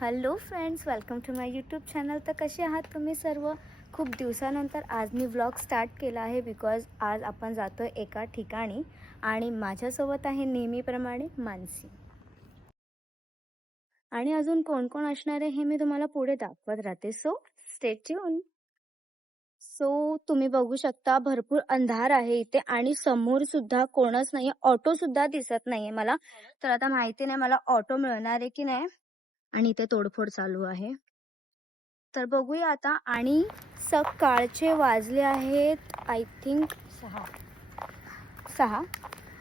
Hello friends, welcome to my YouTube channel. तर कसे आहात तुम्ही सर्व? खूप दिवसानंतर आज मी व्लॉग स्टार्ट केला आहे बिकॉज आज आपण जातो आहे एका ठिकाणी आणि माझ्यासोबत आहे नेहमीप्रमाणे मानसी. आणि अजून कोण कोण असणार आहे हे मी तुम्हाला पुढे दाखवत राहते, सो स्टे ट्यून. सो तुम्ही बघू शकता भरपूर अंधार आहे इथे आणि समोर सुद्धा कोणच नाही, ऑटो सुद्धा दिसत नाहीये मला. तर आता माहिती नाही मला ऑटो मिळणार आहे की नाही. आणि इथे तोडफोड चालू आहे. तर बघूया आता. आणि सकाळचे वाजले आहेत आय थिंक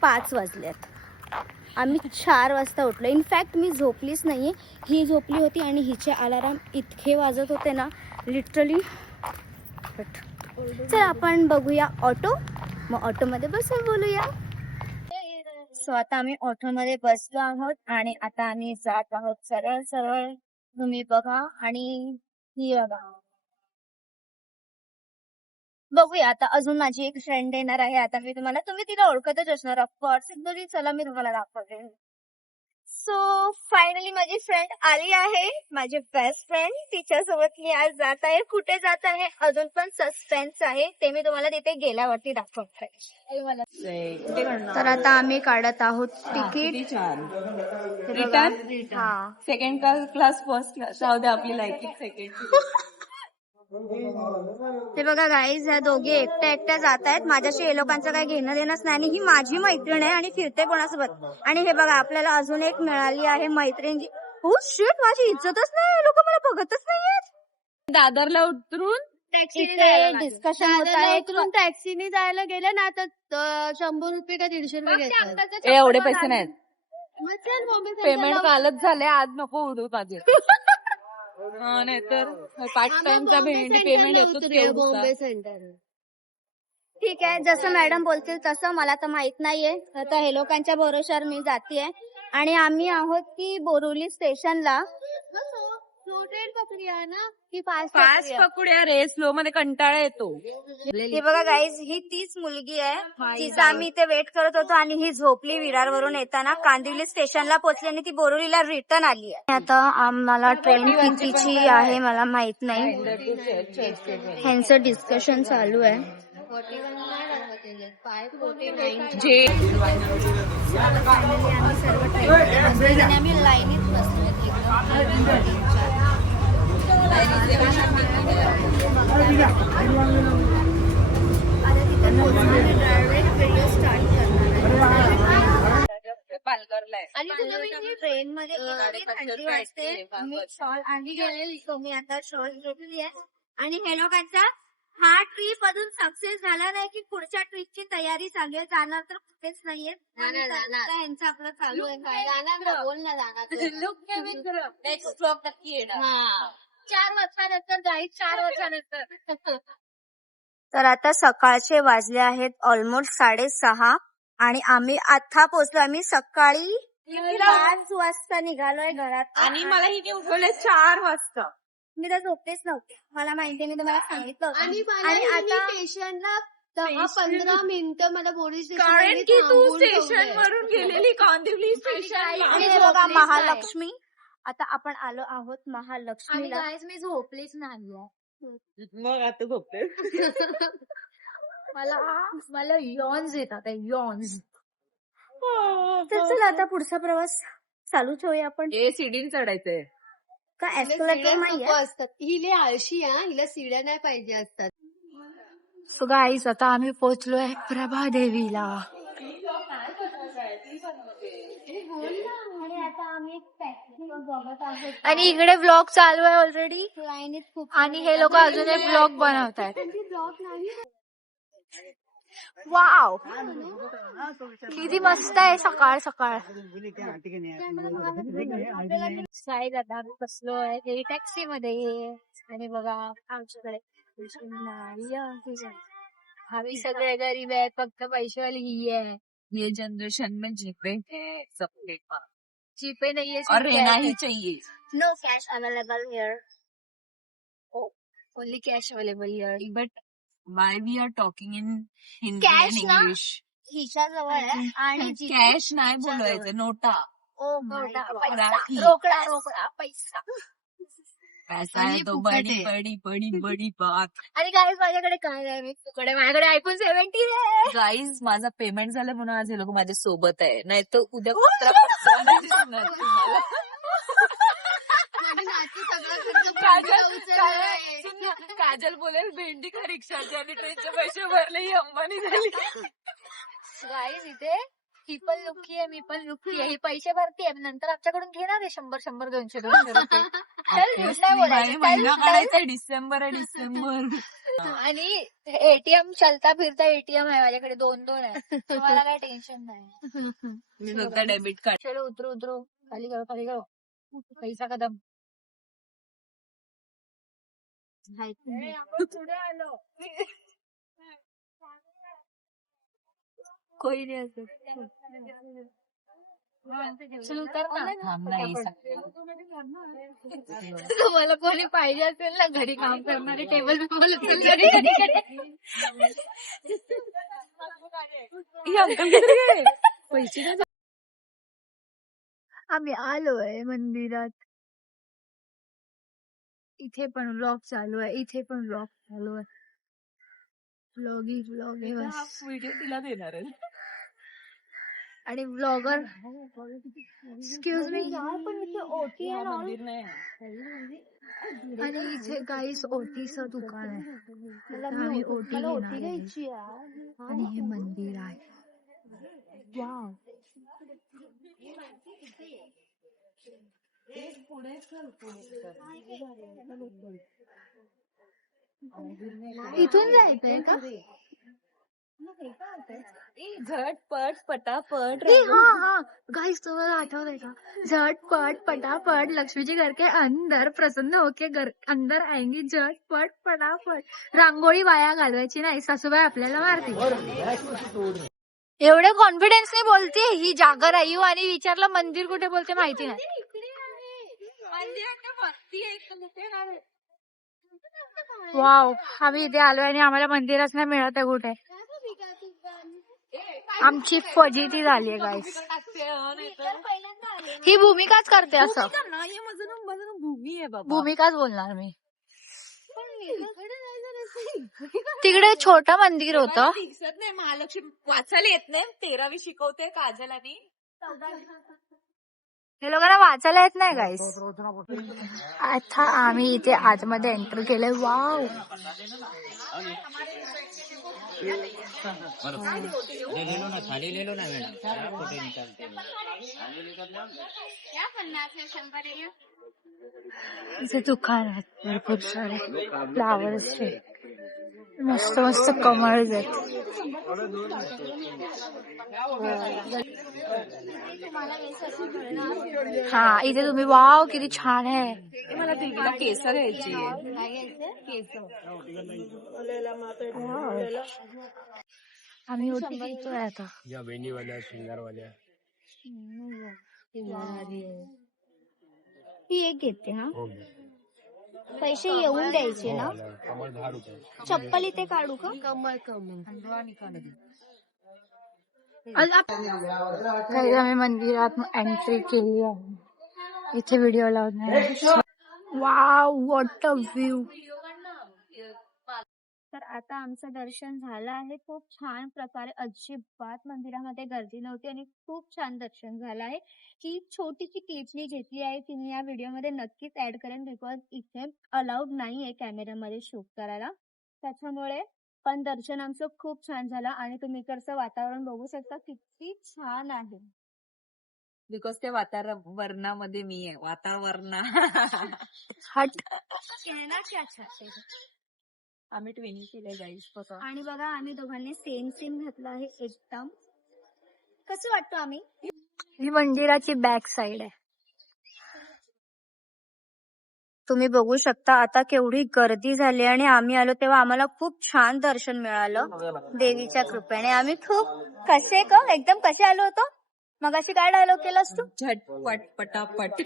5 वाजलेत. आम्ही 4 वाजता उठलो. इनफॅक्ट मी झोपलीच नाही आहे, ही झोपली होती आणि हिचे अलाराम इतके वाजत होते ना लिटरली. चल आपण बघूया ऑटो, मग ऑटोमध्ये बसून बोलूया. सो आता आम्ही ऑटोमध्ये बसलो आहोत आणि आता आम्ही जात आहोत सरळ सरळ. तुम्ही बघा आणि ही बघा. बघूया आता. अजून माझी एक फ्रेंड येणार आहे. आता मी तुम्ही तिला ओळखतच असणार ऑफकोर्स. तरी चला मी तुम्हाला दाखवते. सो फायनली माझी फ्रेंड आली आहे, माझी बेस्ट फ्रेंड. तिच्यासोबत मी आज जात आहे. कुठे जात आहे अजून पण सस्पेन्स आहे, ते मी तुम्हाला तिथे गेल्यावरती दाखवते. तर आता आम्ही काढत आहोत तिकीट. रिटर्न हा, सेकंड क्लास फर्स्ट क्लास जाऊ दे, आपली लायकी सेकंड. ते बघा गाईज, ह्या दोघी एकट्या एकट्या जात आहेत. माझ्याशी हे लोकांचं काही घेणं देणंच नाही आणि ही माझी मैत्रीण आहे आणि फिरते कोणासोबत. आणि हे बघा आपल्याला अजून एक मिळाली आहे मैत्रीण. हो शिट, माझी इज्जतच नाही, लोक मला बघतच नाहीयेत. दादरला उतरून इथे डिस्कशन होत आहे. उतरून टॅक्सीने जायला गेले ना तर 100 रुपये का 150 रुपये घेतात. एवढे पैसे नाहीत. मग चल बॉम्बे पेमेंट सेंटरला कालच झाले, आज नको उडू माझे. नाहीतर पार्ट टाइमचा बॉम्बे पेमेंट सेंटरला येतो उतरूया, बॉम्बे सेंटर. ठीक आहे, जसं मॅडम बोलतील तसं. मला तर माहित नाहीये. आता हे लोकांच्या भरोशावर मी जातीये. आणि आम्ही आहोत की बोरिवली स्टेशनला. ट्रेन पकडूया ना की फास्ट पकडूया रे, स्लो मध्ये कंटाळा येतो. हे बघा गाईज, ही तीच मुलगी आहे जिचा आम्ही इथे वेट करत होतो आणि ही झोपली विरारवरून येताना. कांदिवली स्टेशनला पोहोचली आणि ती बोरिवलीला रिटर्न आली आहे. आता आम्हाला ट्रेन कितीची आहे मला माहित नाही. ह्यांचं डिस्कशन चालू आहे. जे आम्ही लाईनीत बसलो. ट्रेन मध्ये थंडी वाजते. मी शॉल आणि गेले, मी आता शॉल घेतली आहे. आणि हे लोकांचा हा ट्रिप अजून सक्सेस झाला नाही की पुढच्या ट्रिपची तयारी चालू आहे. जाणार तर कुठेच नाहीये. ह्यांचं आपलं चालू आहे. बोल ना जाणार. नेक्स्ट ब्लॉग नक्की येणार. 4 वर्षानंतर जाईल, 4 वर्षानंतर. तर आता सकाळचे वाजले आहेत ऑलमोस्ट 6:30 आणि आम्ही आता पोहोचलो. आम्ही सकाळी 5 वाजता निघालोय घरात. आणि मला हिने उठवले 4 वाजता. मी तर झोपतेच नव्हते, मला माहितीये, मी तुम्हाला सांगितलं होतं. आणि आता स्टेशनला 10-15 मिनिटं मला पोलीस कारण की तू स्टेशन वरून गेलेली कांदिवली स्टेशन. आणि हे बघा महालक्ष्मी. आता आपण आलो आहोत महालक्ष्मीला. मी झोपलीच नाही. मग आता झोपते. मला यॉन्स येतात, यॉन्स. तर चला आता पुढचा प्रवास चालू ठेवूया आपण. सीडीन चढायचंय का एस्केलेटर नाहीये. असतात हिले आळशी, हिला सिड्या नाही पाहिजे असतात. सो गाईज, आता आम्ही पोहोचलोय प्रभादेवीला. आणि इकडे ब्लॉग चालू आहे ऑलरेडी आणि हे लोक अजून एक ब्लॉग बनवत आहेत. वाव, किती मस्त आहे सकाळ सकाळ. साईड आता आम्ही बसलो आहे टॅक्सी मध्ये आणि बघा आमच्याकडे आम्ही सगळे गरीब आहे, फक्त पैशावाली ही आहे. ये जनरेशन में जीपे है सबके पास, जीपे नाहीये और रहना ही चाहिए. No cash available here. Only cash available here. But why we are talking in Hindi Cash and ना? इंग्लिश. हिच्या जवळ आहे आणि कॅश नाही बोलवायचं, नोटा. ओ मराठी. रोकडा रोकडा पैसा. पैसा आहे तो बडी बडी बडी बडी बात. आणि गाईज माझ्याकडे काय नाही, मी तुकडे माझ्याकडे iPhone 17 आहे. गाईज माझा पेमेंट झालं म्हणून आज हे लोक माझ्या सोबत आहे, नाही तर उद्या कुत्रा नाही दिसणार तुम्हाला. काजल बोलेल भेंडी का रिक्षाचे आणि ट्रेनचे पैसे भरले ही अंबानी झाली. गाईज इथे ही पण लुकी आहे, मी पण लुकी आहे. ही पैसे भरतीये, नंतर आमच्याकडून घेणार आहे 100 200 रुपये. चल, झूट नाही बोलायचं. महिना काढायचा, डिसेंबर आहे डिसेंबर. आणि एटीएम चलता फिरता एटीएम आहे माझ्याकडे, 2 आहे. तुम्हाला काय टेन्शन नाही. मी फक्त डेबिट कार्ड. चलो उतरू उतरू, खाली करो खाली करो. पैसा कदम. पुढे आलो. कोई नाही असं. चल उतर ना. थांब नाही. तुम्हाला कोणी पाहिजे असेल ना घरी काम करणारे, टेबल बिबल पैसे आम्ही आलोय मंदिरात. इथे पण व्लॉग चालू आहे, इथे पण व्लॉग चालू आहे. व्लॉग आहे बस. व्हिडिओ तिला देणार आहे. आणि व्लॉगर एक्सक्यूज मी, पण इथे ओटी आहे ना. मंदिर नाही. आणि इथे काहीच ओटीचं दुकान आहे. आम्ही ओटी घ्यायची आणि हे मंदिर आहे. वाव. इथून जायचंय का? झटपट पटापट. हाँ गाइस, तुम्हाला आठवतंय का? झटपट पटापट लक्ष्मी घर के अंदर प्रसन्न होके घर अंदर आएंगी. झटपट पटापट. रांगोळी वाया घालवायची नाही, सासूबाई आपल्याला मारतील. एवढे कॉन्फिडन्सने बोलते ही जागर आई. आणि विचारलं मंदिर कुठे, बोलते माहिती नाही. वाव, आम्ही इथे आलोय आणि आम्हाला मंदिरच नाही मिळत आहे कुठे. आमची फजिती झालीये गाईस. ही भूमिकाच करते असं. भूमी आहे बाबा. भूमिकाच बोलणार मी. तिकडे छोटं मंदिर होतं. दिसत नाही. महालक्ष्मी वाचायला येत नाही. 13वी शिकवते काजल आणि हे लोकांना वाचायला येत नाही गाईस. आता आम्ही इथे आतमध्ये एंटर केलंय. वाव. थाली ले लो ना मैडम, फोटो निकालते हैं. इथे दुकान आहेत भरपूर सारे फ्लावर्सचे. मस्त मस्त कमळ आहेत. हा, इथे तुम्ही वाव किती छान आहे. मला देवीला केसर घ्यायची. आम्ही ओटी घेतोय आता. या वेणीवाल्या, शिंगारवाल्या. ही एक घेते. हा, हो. पैसे येऊन द्यायचे ना. कमळ 10 रुपये. चप्पल इथे काढू का? आम्ही मंदिरात एंट्री केली आहे. इथे व्हिडिओ लावणार. Wow, what a view. तर आता आमचं दर्शन झालं आहे खूप छान प्रकारे. अजिबात मंदिरामध्ये गर्दी नव्हती आणि खूप छान दर्शन झालं आहे. ही छोटीशी केतली घेतली आहे, ती मी या व्हिडिओमध्ये नक्कीच ऍड करेन, बिकॉज इथे अलाउड नाहीये कॅमेऱ्यामध्ये शूट करायला. त्याच्यामुळे पण दर्शन आमचं खूप छान झालं. आणि तुम्ही इकडचं वातावरण बघू शकता किती छान आहे. बिकॉज त्या वातावरणामध्ये मी आहे. वातावरण. हट. आम्ही ट्विनिंग केलंय गाईस. आणि बघा, आम्ही दोघांनी सेम सेम घातलं आहे एकदम. कसं वाटतं आम्ही? ही मंदिराची बॅक साइड आहे. तुम्ही बघू शकता आता केवढी गर्दी झाली. आणि आम्ही आलो तेव्हा आम्हाला खूप छान दर्शन मिळालं देवीच्या कृपेने. आम्ही खूप कसे एकदम कसे आलो होतो. मग अशी काय डायलॉग केलास तू? झटपट पटापट.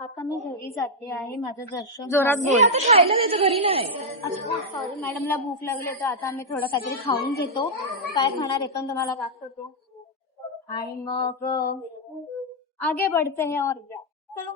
आता मी घरी जाते आहे. माझं दर्शन जोरात बोल. खायला त्याचं घरी नाही. सॉरी, मॅडमला भूक लागली तर आता आम्ही थोडं काहीतरी खाऊन घेतो. काय खाणार आहे पण तुम्हाला दाखवतो. आणि मग आगे बढ़ते हैं और क्या चलो.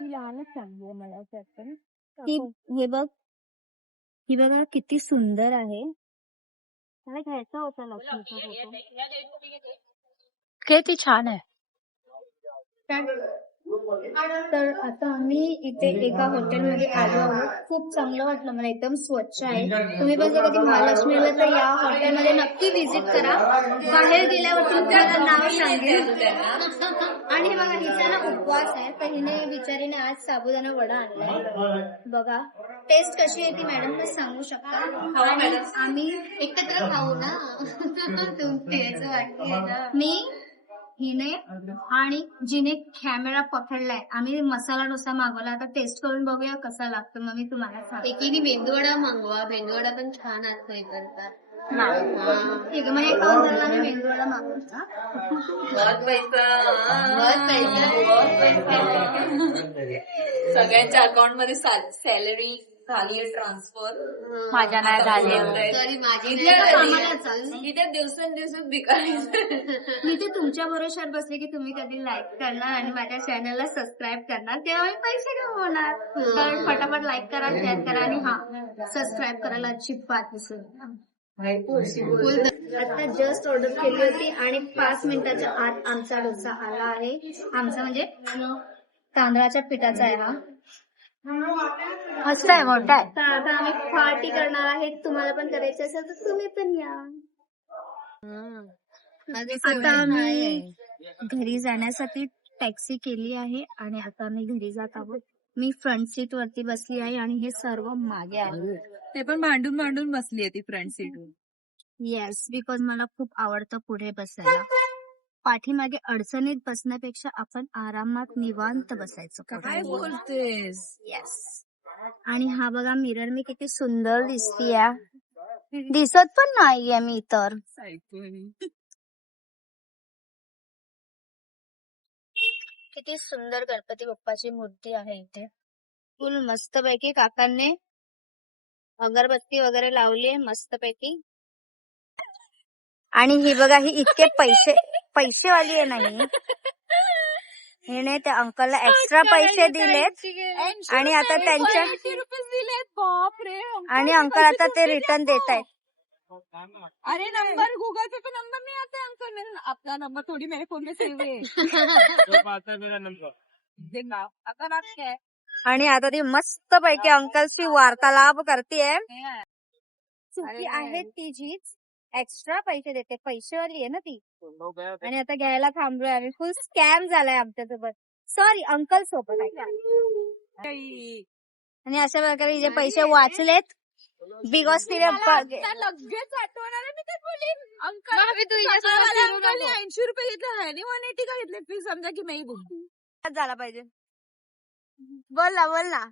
ही लहानच चांगली आहे मला असं वाटतं ना. हे बघ, ही बघा किती सुंदर आहे. मला घ्यायचा होता लक्ष्मीचा फोटो. किती छान आहे. तर आता आम्ही इथे एका हॉटेलमध्ये आलो आहोत. खूप चांगलं वाटलं मला, एकदम स्वच्छ आहे. तुम्ही पण जर कधी महालक्ष्मीला तर या हॉटेलमध्ये नक्की व्हिजिट करा. बाहेर गेल्यावर तुम्हाला नाव सांगेल. आणि बघा हिचा ना उपवास आहे, तर हिने बिचारीने आज साबुदाणा वडा आणलाय. बघा टेस्ट कशी आहे ती मॅडम सांगू शकता. आणि आम्ही एकत्र खाऊ ना. तुमचे याचं वाटतंय ना. मी, हिने आणि जिने कॅमेरा पकडलाय, आम्ही मसाला डोसा मागवला. आता टेस्ट करून बघूया कसा लागतो, मग मी तुम्हाला सांगते. एकीने मेंदूवडा मागवा. मेंदूवडा पण छान असतो इकडचा. ठीक आहे, मग एका हॉटेलला आम्ही मेंदूवडा मागवला. सगळ्यांच्या अकाउंट मध्ये सॅलरी झाली आहे ट्रान्सफर. माझ्या नाही झाली. सॉरी माझी इथे दिवसेंदिवस भिकारी. मी ते तुमच्या भरोश्यावर बसले की तुम्ही कधी लाईक करणार आणि माझ्या चॅनलला सबस्क्राईब करणार, तेव्हा मी पैसे कमवणार. तर फटाफट लाईक करा, शेअर करा आणि सबस्क्राईब करायला अजिबात विसरू नका. आता जस्ट ऑर्डर केली होती आणि 5 मिनिटाच्या आत आमचा डोसा आला आहे. आमचा म्हणजे तांदळाच्या पिठाचा आहे हा. मस्त आहे, मोठा आहे. तर आता आम्ही पार्टी करणार आहे. तुम्हाला पण करायची असेल तर तुम्ही पण या. आता आम्ही घरी जाण्यासाठी टॅक्सी केली आहे आणि आता आम्ही घरी जात आहोत. मी फ्रंट सीट वरती बसली आहे आणि हे सर्व मागे आहे. ते पण भांडून भांडून बसली आहे ती फ्रंट सीट. येस, बिकॉज मला खूप आवडतं पुढे बसायला. पाठीमागे अडचणीत बसण्यापेक्षा आपण आरामात निवांत बसायचं. काय बोलतेस? येस. आणि हा बघा मिरर, मी किती सुंदर दिसतीये. दिसत पण नाहीये मी तर. किती सुंदर गणपती बाप्पाची मूर्ती आहे इथे. फुल मस्त पैकी काकांनी अगरबत्ती वगैरे लावली आहे मस्त पैकी. आणि ही बघा, ही इतके पैसेवाली आहे नाही. हिने त्या अंकलला एक्स्ट्रा पैसे दिलेत आणि आता त्यांच्या बापरे. आणि अंकल आता ते रिटर्न देत आहेत. अरे नंबर गूगल पे पे नंबर नहीं आता है अंकल. मेरा अपना नंबर थोड़ी मेरे फोन में सेव है. मेरा नंबर देखा आता नाम क्या है. आणि आता ती मस्त पैकी अंकलशी वार्तालाप करतेय. चुकी आहे तिचीच, एक्स्ट्रा पैसे देते, पैसेवाली आहे ना ती. आणि आता घ्यायला थांबलोय आम्ही. फुल स्कॅम झालाय आमच्यासोबत. सॉरी, अंकल सोबत आहे. आणि अशा प्रकारे हिचे पैसे वाचलेत बिकॉज तिने लगेच आठवणार आहे. मी ते बोलीन अंकल 80 रुपये घेतले आहे आणि 180 का घेतले. प्लीज समजा की मी बोल झाला पाहिजे. बोल ना.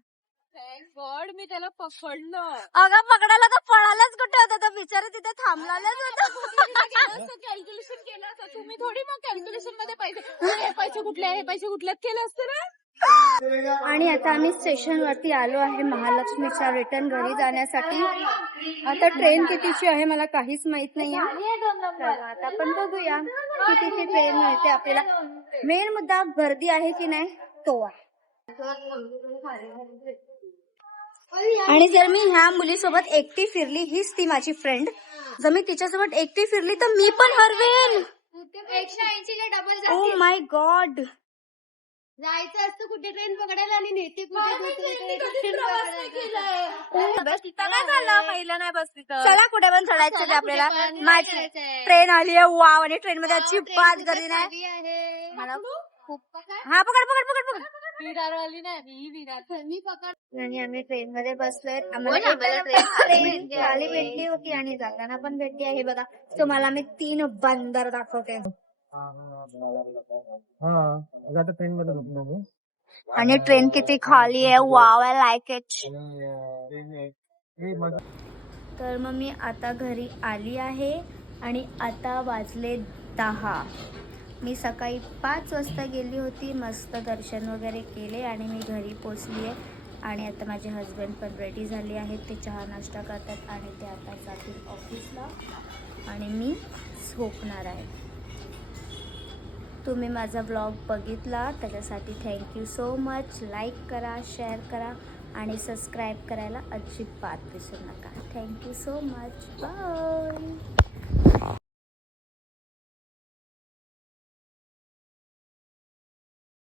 गॉड मी त्याला पकडलं. अगं पकडायला तर पळायलाच कुठे होता, तर बिचारा तिथे थांबलाच होता. कॅल्क्युलेशन केलं असतं तुम्ही. थोडी मग कॅल्क्युलेशन मध्ये पैसे कुठले हे पैसे कुठले केलं असतं ना. आणि आता आम्ही स्टेशन वरती आलो आहे महालक्ष्मीच्या रिटर्न घरी जाण्यासाठी. आता ट्रेन कितीची आहे मला काहीच माहित नाहीये. आता आपण बघूया कितीची ट्रेन मिळते आपल्याला. मेन मुद्दा गर्दी आहे की नाही तो आहे. आणि जर मी ह्या मुलीसोबत एकटी फिरली, हीच ती माझी फ्रेंड, जर मी तिच्यासोबत एकटी फिरली तर मी पण हरवेन. 180ला डबल ओ माय गॉड. जायचं असतं कुठे ट्रेन पकडायला आणि नेते कुठे महिला नाही बसली तर चला कुठे पण चढायचं आपल्याला. माझी ट्रेन आली आहे वाव. आणि ट्रेन मध्ये अजिबात गर्दी नाही. मला हा पकड पकड पकड पकड. विरारवाली नाही ही विरार मी पकड. आणि आम्ही ट्रेन मध्ये बसलोय. आम्हाला train खाली भेटली होती आणि जाताना पण भेटली आहे. बघा तुम्हाला मी 3 बंदर दाखवते. ट्रेन मध्ये झोपलो मी. आणि ट्रेन किती खाली आहे. Wow, I like it. तर मग मी आता घरी आली आहे आणि आता वाजले 10. मी सकाळी 5 वाजता गेली होती. मस्त दर्शन वगैरे केले आणि मी घरी पोचली आहे. आणि आता माझे हस्बंड पण रेडी झाले आहेत. ते चहा नाश्ता करतात आणि ते आता जातील ऑफिसला आणि मी झोपणार आहे. तुम्ही माझा ब्लॉग बघितला त्याच्यासाठी थँक्यू सो मच. लाईक करा, शेअर करा आणि सबस्क्राईब करायला अजिबात विसरू नका. Thank you so much. बाय.